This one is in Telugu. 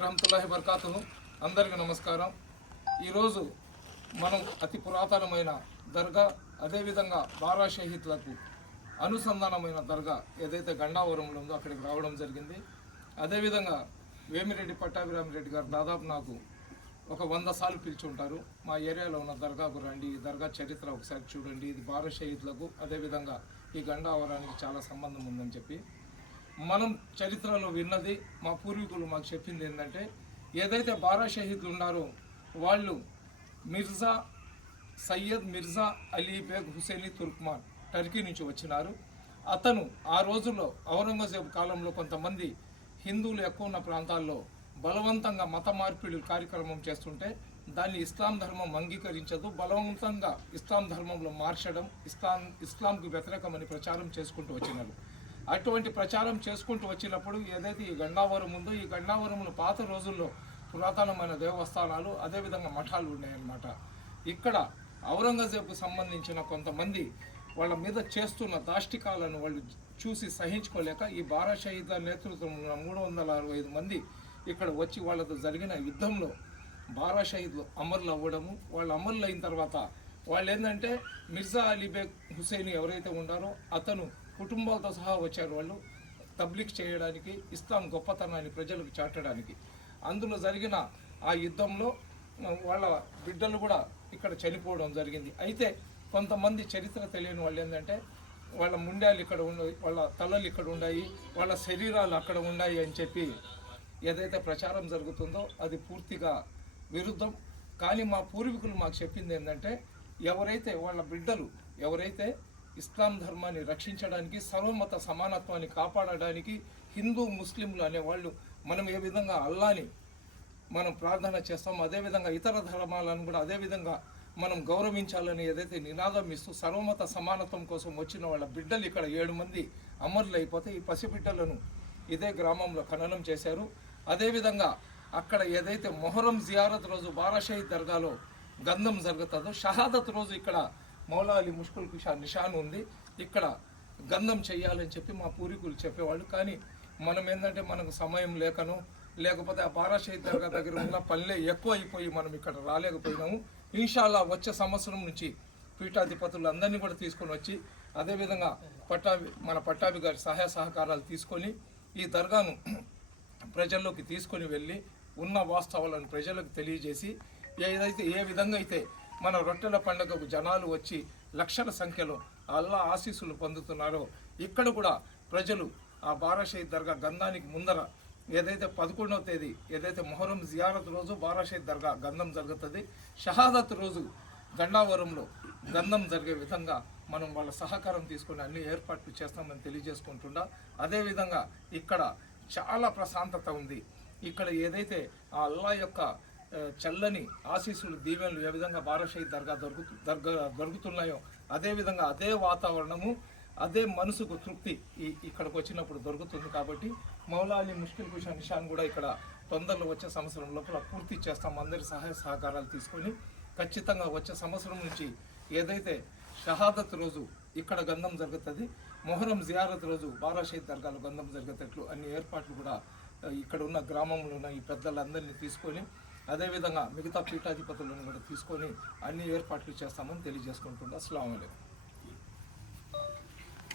వరహమతుల్లాహి వబర్కాతుహు. అందరికీ నమస్కారం. ఈరోజు మనం అతి పురాతనమైన దర్గా, అదేవిధంగా బారా షహీద్లకు అనుసంధానమైన దర్గా ఏదైతే గండావరంలో ఉందో అక్కడికి రావడం జరిగింది. అదేవిధంగా వేమిరెడ్డి పట్టాభిరామిరెడ్డి గారు దాదాపు నాకు ఒక 100 సార్లు పిలిచి ఉంటారు. మా ఏరియాలో ఉన్న దర్గాకు రండి, ఈ దర్గా చరిత్ర ఒకసారి చూడండి, ఇది బారా షహీద్లకు అదేవిధంగా ఈ గండావరానికి చాలా సంబంధం ఉందని చెప్పి మనం చరిత్రలో విన్నది, మా పూర్వీకులు మాకు చెప్పింది ఏంటంటే, ఏదైతే బారా షహీద్లు ఉన్నారో వాళ్ళు మిర్జా సయ్యద్ మిర్జా అలీ బేగ్ హుసేని తుర్క్మాన్ టర్కీ నుంచి వచ్చినారు. అతను ఆ రోజుల్లో ఔరంగజేబు కాలంలో కొంతమంది హిందువులు ఎక్కువ ఉన్న ప్రాంతాల్లో బలవంతంగా మత మార్పిడి కార్యక్రమం చేస్తుంటే దాన్ని ఇస్లాం ధర్మం అంగీకరించదు, బలవంతంగా ఇస్లాం ధర్మంలో మార్చడం, ఇస్లాంకు వ్యతిరేకమని ప్రచారం చేసుకుంటూ వచ్చినారు. అటువంటి ప్రచారం చేసుకుంటూ వచ్చినప్పుడు ఏదైతే ఈ గండావరం ఉందో, ఈ గండావరంలో పాత రోజుల్లో పురాతనమైన దేవస్థానాలు అదేవిధంగా మఠాలు ఉన్నాయన్నమాట. ఇక్కడ ఔరంగజేబుకు సంబంధించిన కొంతమంది వాళ్ళ మీద చేస్తున్న దాష్టికాలను వాళ్ళు చూసి సహించుకోలేక ఈ బారా షహీద్ల నేతృత్వంలో 365 మంది ఇక్కడ వచ్చి వాళ్ళతో జరిగిన యుద్ధంలో బారా షహీద్లు అమరులు అవ్వడము. వాళ్ళు అమరులు అయిన తర్వాత వాళ్ళు ఏంటంటే మిర్జా అలీ బేగ్ హుసేని ఎవరైతే ఉన్నారో అతను కుటుంబాలతో సహా వచ్చారు. వాళ్ళు తబ్లీగ్ చేయడానికి, ఇస్లాం గొప్పతనాన్ని ప్రజలకు చాటడానికి. అందులో జరిగిన ఆ యుద్ధంలో వాళ్ళ బిడ్డలు కూడా ఇక్కడ చనిపోవడం జరిగింది. అయితే కొంతమంది చరిత్ర తెలియని వాళ్ళు ఏంటంటే వాళ్ళ ముండాలు ఇక్కడ ఉన్నాయి, వాళ్ళ తలలు ఇక్కడ ఉన్నాయి, వాళ్ళ శరీరాలు అక్కడ ఉన్నాయి అని చెప్పి ఏదైతే ప్రచారం జరుగుతుందో అది పూర్తిగా విరుద్ధం. కానీ మా పూర్వీకులు మాకు చెప్పింది ఏంటంటే, ఎవరైతే వాళ్ళ బిడ్డలు ఎవరైతే ఇస్లాం ధర్మాన్ని రక్షించడానికి, సర్వమత సమానత్వాన్ని కాపాడడానికి హిందూ ముస్లింలు అనేవాళ్ళు మనం ఏ విధంగా అల్లాని మనం ప్రార్థన చేస్తామో అదేవిధంగా ఇతర ధర్మాలను కూడా అదేవిధంగా మనం గౌరవించాలని ఏదైతే నినాదం ఇస్తూ సర్వమత సమానత్వం కోసం వచ్చిన వాళ్ళ బిడ్డలు ఇక్కడ 7 మంది అమరులు అయిపోతే ఈ పసిబిడ్డలను ఇదే గ్రామంలో ఖననం చేశారు. అదేవిధంగా అక్కడ ఏదైతే మొహరం జియారత్ రోజు బారా షహీద్ దర్గాలో గంధం జరుగుతుందో, షహాదత్ రోజు ఇక్కడ మౌలా అలీ ముష్కుల్ కుషా నిషాన్ ఉంది, ఇక్కడ గంధం చెయ్యాలని చెప్పి మా పూర్వీకులు చెప్పేవాళ్ళు. కానీ మనం ఏంటంటే మనకు సమయం లేకను, లేకపోతే ఆ బారా షహీద్ దర్గా దగ్గర ఉన్న పనులే ఎక్కువ అయిపోయి మనం ఇక్కడ రాలేకపోయినాము. ఇన్షాల్లా వచ్చే సంవత్సరం నుంచి పీఠాధిపతులు అందరినీ కూడా తీసుకొని వచ్చి అదేవిధంగా మన పట్టాభి గారి సహాయ సహకారాలు తీసుకొని ఈ దర్గాను ప్రజల్లోకి తీసుకొని వెళ్ళి ఉన్న వాస్తవాలను ప్రజలకు తెలియజేసి ఏ విధంగా అయితే మన రొట్టెల పండుగకు జనాలు వచ్చి లక్షల సంఖ్యలో అల్లా ఆశీస్సులు పొందుతున్నారో ఇక్కడ కూడా ప్రజలు ఆ బారా షహీద్ దర్గా గంధానికి ముందర ఏదైతే 11వ తేదీ ఏదైతే మొహరం జియారత్ రోజు బారా షహీద్ దర్గా గంధం జరుగుతుంది, షహాదత్ రోజు గండావరంలో గంధం జరిగే విధంగా మనం వాళ్ళ సహకారం తీసుకుని అన్ని ఏర్పాట్లు చేస్తామని తెలియజేసుకుంటున్నా. అదేవిధంగా ఇక్కడ చాలా ప్రశాంతత ఉంది. ఇక్కడ ఏదైతే ఆ అల్లా యొక్క చల్లని ఆశీస్సులు దీవెనలు ఏ విధంగా బారా షహీద్ దర్గా దొరుకుతున్నాయో అదేవిధంగా అదే వాతావరణము అదే మనసుకు తృప్తి ఇక్కడికి వచ్చినప్పుడు దొరుకుతుంది. కాబట్టి మౌలా అలీ ముష్కిల్ కుషా నిషాన్ కూడా ఇక్కడ తొందరలో వచ్చే సంవత్సరం లోపల పూర్తి చేస్తాం. అందరి సహాయ సహకారాలు తీసుకొని ఖచ్చితంగా వచ్చే సంవత్సరం నుంచి ఏదైతే షహాదత్ రోజు ఇక్కడ గంధం జరుగుతుంది, మొహరం జియారత్ రోజు బారా షహీద్ దర్గాలో గంధం జరిగేటట్లు అన్ని ఏర్పాట్లు కూడా ఇక్కడ ఉన్న గ్రామంలో ఉన్న ఈ పెద్దలందరినీ తీసుకొని అదేవిధంగా మిగతా పీఠాధిపతులను కూడా తీసుకొని అన్ని ఏర్పాట్లు చేస్తామని తెలియజేసుకుంటున్నా. అస్సలాము అలైకుం.